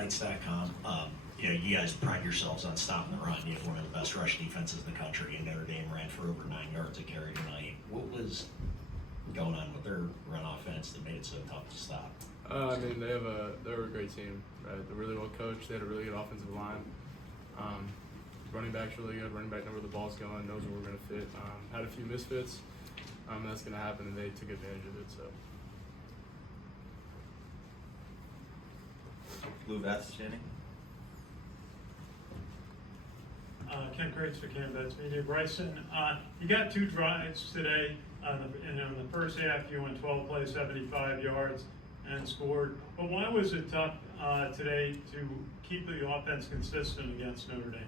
Nights.com. You guys pride yourselves on stopping the run. You have one of the best rush defenses in the country, and Notre Dame ran for over 9 yards a carry tonight. What was going on with their run offense that made it so tough to stop? They're a great team, right? They're really well coached. They had a really good offensive line. Running back's really good. Running back knows where the ball's going, knows where we're going to fit. Had a few misfits. That's going to happen, and they took advantage of it. So. Blue vest standing. Ken Crates for Canvas Media. Bryson, you got 2 drives today, and in the first half you went 12 plays, 75 yards, and scored. But why was it tough today to keep the offense consistent against Notre Dame?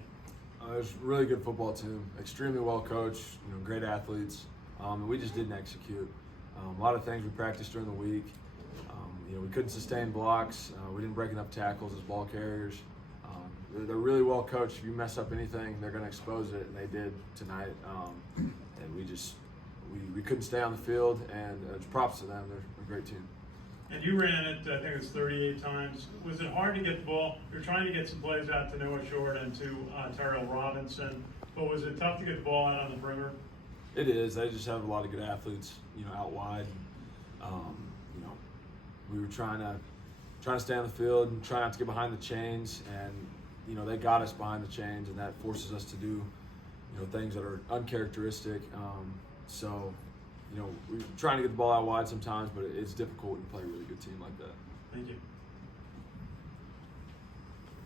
It was a really good football team, extremely well coached, great athletes, and we just didn't execute. A lot of things we practiced during the week. We couldn't sustain blocks. We didn't break enough tackles as ball carriers. They're really well coached. If you mess up anything, they're going to expose it, and they did tonight. And we couldn't stay on the field, and it's props to them. They're a great team. And you ran it, I think it was 38 times. Was it hard to get the ball? You're trying to get some plays out to Noah Short and to Terrell Robinson, but was it tough to get the ball out on the perimeter? It is. They just have a lot of good athletes, out wide. We were trying to stay on the field and try not to get behind the chains, and they got us behind the chains, and that forces us to do things that are uncharacteristic. We're trying to get the ball out wide sometimes, but it's difficult when you play a really good team like that. Thank you.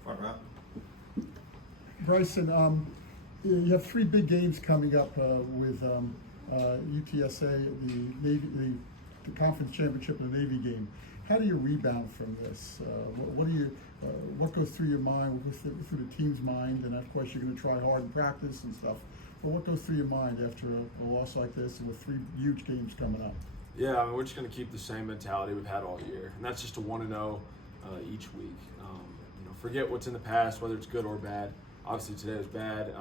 Front row. Bryson, you have 3 big games coming up with UTSA, the Navy, the conference championship, and the Navy game. How do you rebound from this? What goes through your mind? What goes through the team's mind? And of course, you're going to try hard in practice and stuff. But what goes through your mind after a loss like this and with 3 huge games coming up? Yeah, we're just going to keep the same mentality we've had all year, and that's just to 1-0 each week. Forget what's in the past, whether it's good or bad. Obviously, today was bad.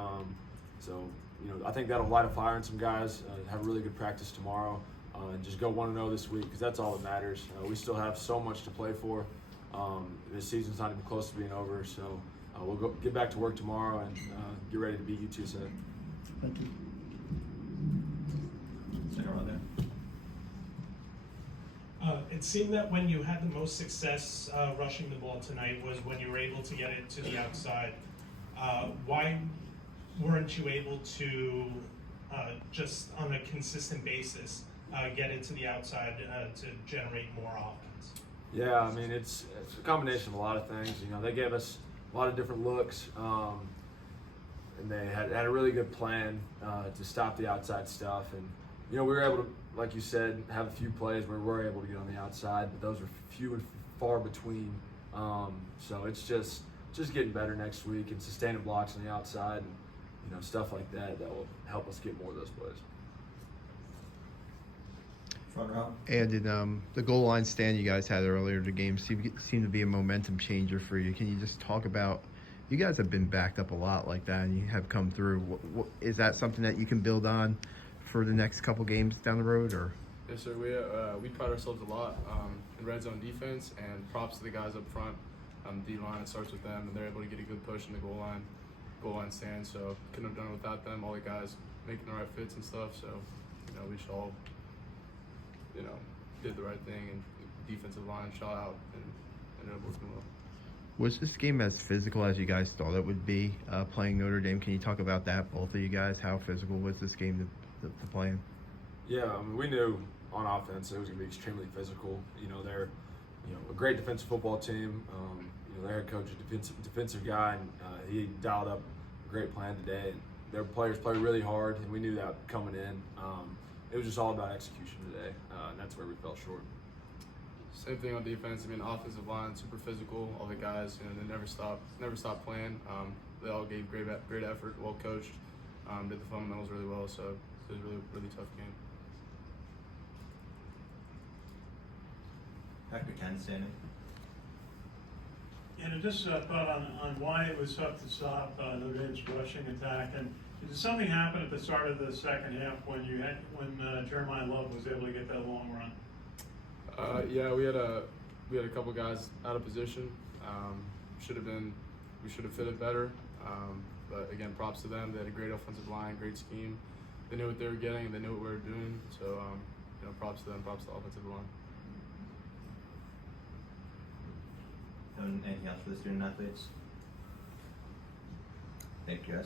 I think that'll light a fire in some guys. Have a really good practice tomorrow. And just go 1-0 this week, because that's all that matters. We still have so much to play for. This season's not even close to being over, so we'll get back to work tomorrow and get ready to beat UTSA. Thank you. Second row there. It seemed that when you had the most success rushing the ball tonight was when you were able to get it to the outside. Why weren't you able to just on a consistent basis get it to the outside to generate more offense? Yeah, it's a combination of a lot of things. They gave us a lot of different looks, and they had a really good plan to stop the outside stuff. And we were able to, like you said, have a few plays where we were able to get on the outside, but those are few and far between. So it's just getting better next week and sustaining blocks on the outside and stuff like that will help us get more of those plays. Front row. And in the goal line stand you guys had earlier in the game seemed to be a momentum changer for you. Can you just talk about, you guys have been backed up a lot like that and you have come through. What, is that something that you can build on for the next couple games down the road? Or? Yes, sir. We pride ourselves a lot in red zone defense, and props to the guys up front. D-line, it starts with them, and they're able to get a good push in the goal line stand. So couldn't have done it without them. All the guys making the right fits and stuff. So we should all did the right thing, and defensive line shot out and ended up working well. Was this game as physical as you guys thought it would be playing Notre Dame? Can you talk about that, both of you guys? How physical was this game to play in? Yeah, we knew on offense it was going to be extremely physical. They're a great defensive football team. Their head coach is a defensive guy, and he dialed up a great plan today. And their players play really hard, and we knew that coming in. It was just all about execution today, and that's where we fell short. Same thing on defense. Offensive line, super physical. All the guys, they never stopped playing. They all gave great effort, well coached, did the fundamentals really well. So it was a really tough game. Hector 10 standing. And I just thought on why it was tough to stop Notre Dame's rushing attack. And did something happen at the start of the second half when Jeremiah Love was able to get that long run? Yeah, we had a couple guys out of position. we should have fitted better. But again, props to them. They had a great offensive line, great scheme. They knew what they were getting. They knew what we were doing. So props to them. Props to the offensive line. Anything else for the student athletes? Thank you, guys.